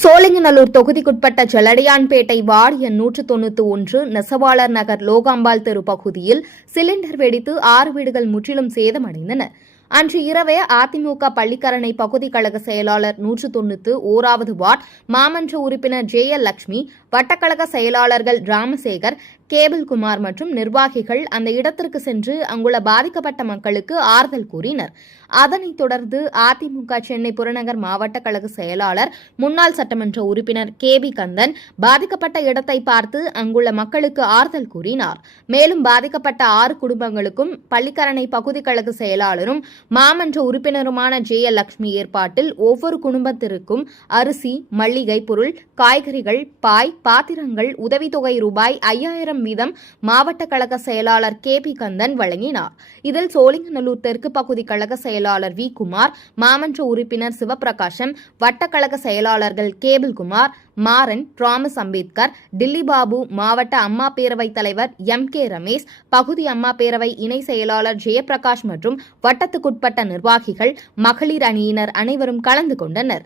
சோழிங்கநல்லூர் தொகுதிக்குட்பட்ட ஜலடியான்பேட்டை வார்டு எண் 191 நெசவாளர் நகர் லோகாம்பாள் தெரு பகுதியில் சிலிண்டர் வெடித்து 6 வீடுகள் முற்றிலும் சேதமடைந்தன. அன்று இரவே அதிமுக பள்ளிக்கரணை பகுதி கழக செயலாளர் 191வது வார்டு மாமன்ற உறுப்பினர் ஜெயலட்சுமி, வட்டக்கழக செயலாளர்கள் ராமசேகர், கேபிள்குமார் மற்றும் நிர்வாகிகள் அந்த இடத்திற்கு சென்று அங்குள்ள பாதிக்கப்பட்ட மக்களுக்கு ஆறுதல் கூறினர். அதனைத் தொடர்ந்து அதிமுக சென்னை புறநகர் மாவட்ட கழக செயலாளர் முன்னாள் சட்டமன்ற உறுப்பினர் KB கந்தன் பாதிக்கப்பட்ட இடத்தை பார்த்து அங்குள்ள மக்களுக்கு ஆறுதல் கூறினார். மேலும் பாதிக்கப்பட்ட 6 குடும்பங்களுக்கும் பள்ளிக்கரணை பகுதி கழக செயலாளரும் மாமன்ற உறுப்பினருமான ஜெயலட்சுமி ஏற்பாட்டில் ஒவ்வொரு குடும்பத்திற்கும் அரிசி, மல்லிகை பொருள், காய்கறிகள், பாய், பாத்திரங்கள், உதவித்தொகை ரூபாய் 5000 வீதம் மாவட்ட கழக செயலாளர் KB கந்தன் வழங்கினார். இதில் சோழிங்கநல்லூர் தெற்கு பகுதி கழக செயலாளர் V குமார், மாமன்ற உறுப்பினர் சிவபிரகாசம், வட்டக்கழக செயலாளர்கள் கேபிள்குமார், மாறன், பிராமிஸ் அம்பேத்கர், டில்லி பாபு, மாவட்ட அம்மா பேரவை தலைவர் MK ரமேஷ், பகுதி அம்மா பேரவை இணை செயலாளர் ஜெயபிரகாஷ் மற்றும் வட்டத்துக்குட்பட்ட நிர்வாகிகள், மகளிர் அணியினர் அனைவரும் கலந்து கொண்டனர்.